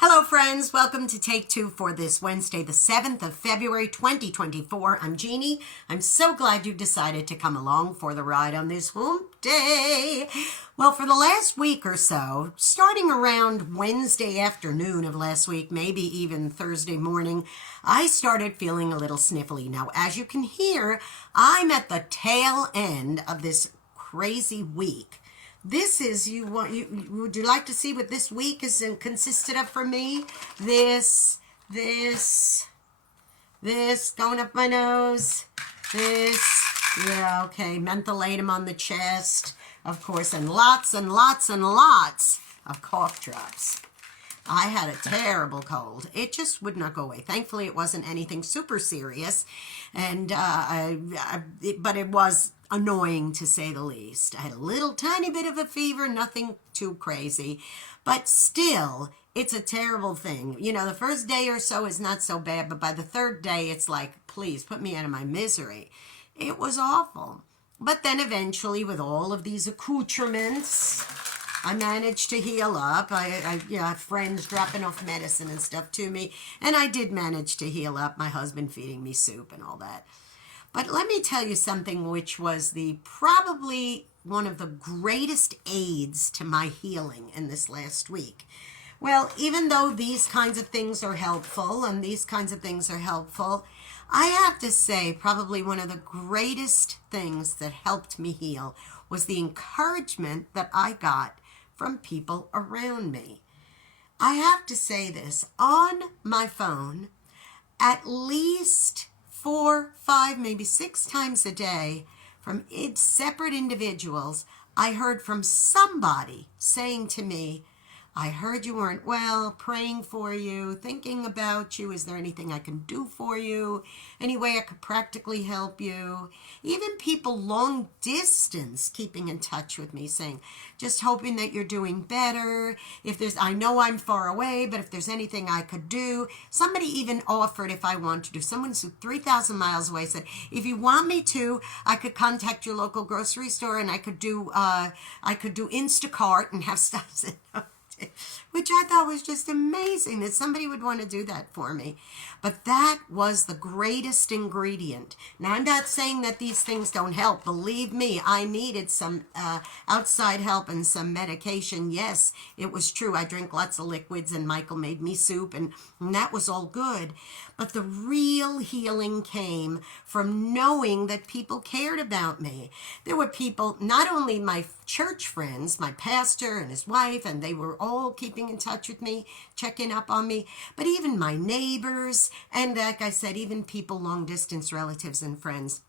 Hello friends, welcome to Take Two for this Wednesday, the 7th of February, 2024. I'm Jeannie. I'm so glad you decided to come along for the ride on this hump day. Well, for the last week or so, starting around Wednesday afternoon of last week, maybe even Thursday morning, I started feeling a little sniffly. Now, as you can hear, I'm at the tail end of this crazy week. This is, would you like to see what this week is consisted of for me? This, going up my nose, this, yeah, okay, mentholatum on the chest, of course, and lots and lots and lots of cough drops. I had a terrible cold. It just would not go away. Thankfully, it wasn't anything super serious, and but it was annoying to say the least. I had a little tiny bit of a fever, nothing too crazy, but still, it's a terrible thing. You know, the first day or so is not so bad, but by the third day, it's like, please put me out of my misery. It was awful. But then eventually, with all of these accoutrements, I managed to heal up. I have friends dropping off medicine and stuff to me, and I did manage to heal up. My husband feeding me soup and all that. But let me tell you something which was probably one of the greatest aids to my healing in this last week. Well, even though these kinds of things are helpful, I have to say probably one of the greatest things that helped me heal was the encouragement that I got from people around me. I have to say this, on my phone, at least 4, 5, maybe 6 times a day from separate individuals, I heard from somebody saying to me, I heard you weren't well, praying for you, thinking about you. Is there anything I can do for you? Any way I could practically help you? Even people long distance keeping in touch with me saying, just hoping that you're doing better. I know I'm far away, but if there's anything I could do. Somebody even offered if I want to do. Someone who's 3,000 miles away said, if you want me to, I could contact your local grocery store and I could do Instacart and have stuff sent out. Which I thought was just amazing that somebody would want to do that for me. But that was the greatest ingredient. Now, I'm not saying that these things don't help. Believe me, I needed some outside help and some medication. Yes, it was true. I drank lots of liquids and Michael made me soup and that was all good. But the real healing came from knowing that people cared about me. There were people, not only my church friends, my pastor and his wife, and they were all keeping in touch with me, checking up on me, but even my neighbors, and like I said, even people, long distance relatives and friends.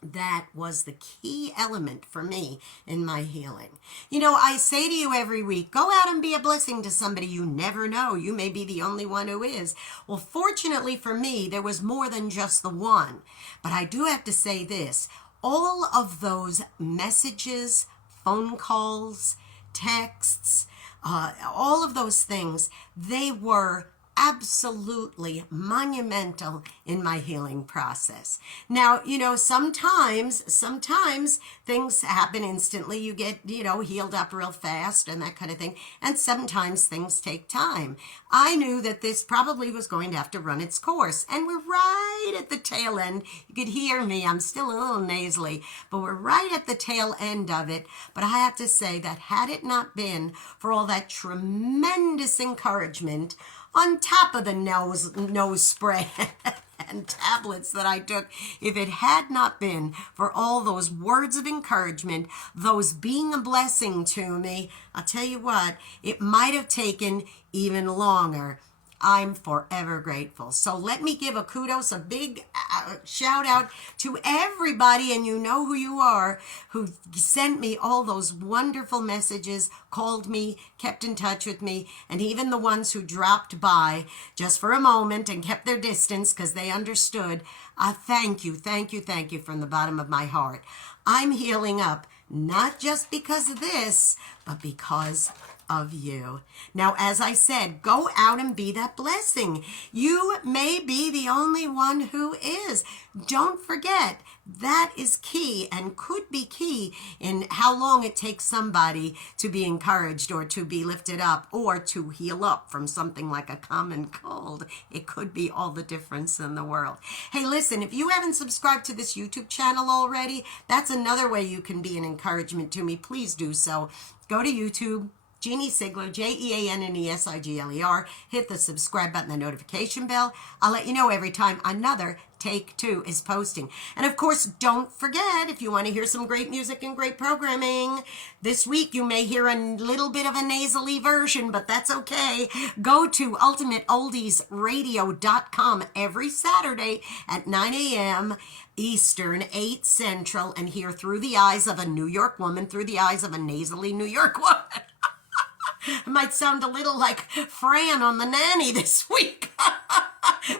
That was the key element for me in my healing. You know, I say to you every week, go out and be a blessing to somebody you never know. You may be the only one who is. Well, fortunately for me, there was more than just the one. But I do have to say this. All of those messages, phone calls, texts, all of those things, they were absolutely monumental in my healing process. Now, you know, sometimes things happen instantly. You get, healed up real fast and that kind of thing. And sometimes things take time. I knew that this probably was going to have to run its course. And we're right at the tail end. You could hear me. I'm still a little nasally, but we're right at the tail end of it. But I have to say that had it not been for all that tremendous encouragement, on top of the nose spray and tablets that I took, if it had not been for all those words of encouragement, those being a blessing to me, I'll tell you what, it might have taken even longer. I'm forever grateful. So let me give a kudos, a big shout out to everybody, and you know who you are, who sent me all those wonderful messages, called me, kept in touch with me, and even the ones who dropped by just for a moment and kept their distance because they understood. Thank you from the bottom of my heart. I'm healing up, not just because of this, but because of you. Now, as I said, go out and be that blessing. You may be the only one who is. Don't forget, that is key and could be key in how long it takes somebody to be encouraged or to be lifted up or to heal up from something like a common cold. It could be all the difference in the world. Hey, listen, if you haven't subscribed to this YouTube channel already, that's another way you can be an encouragement to me. Please do so. Go to YouTube, Jeanne Sigler, JeanneSigler. Hit the subscribe button, the notification bell. I'll let you know every time another Take Two is posting. And of course, don't forget, if you want to hear some great music and great programming, this week you may hear a little bit of a nasally version, but that's okay. Go to ultimateoldiesradio.com every Saturday at 9 a.m. Eastern, 8 Central, and hear Through the Eyes of a New York Woman, through the eyes of a nasally New York woman. It might sound a little like Fran on The Nanny this week,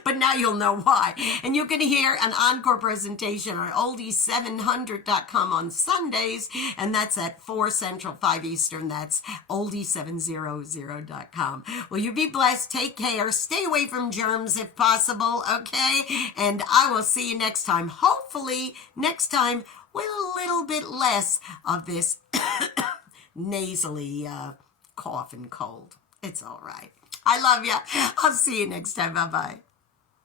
but now you'll know why. And you can hear an encore presentation on oldies700.com on Sundays, and that's at 4 Central, 5 Eastern. That's oldies700.com. Well, you be blessed. Take care. Stay away from germs if possible, okay? And I will see you next time. Hopefully, next time with a little bit less of this nasally cough and cold. It's all right. I love you. I'll see you next time. Bye-bye.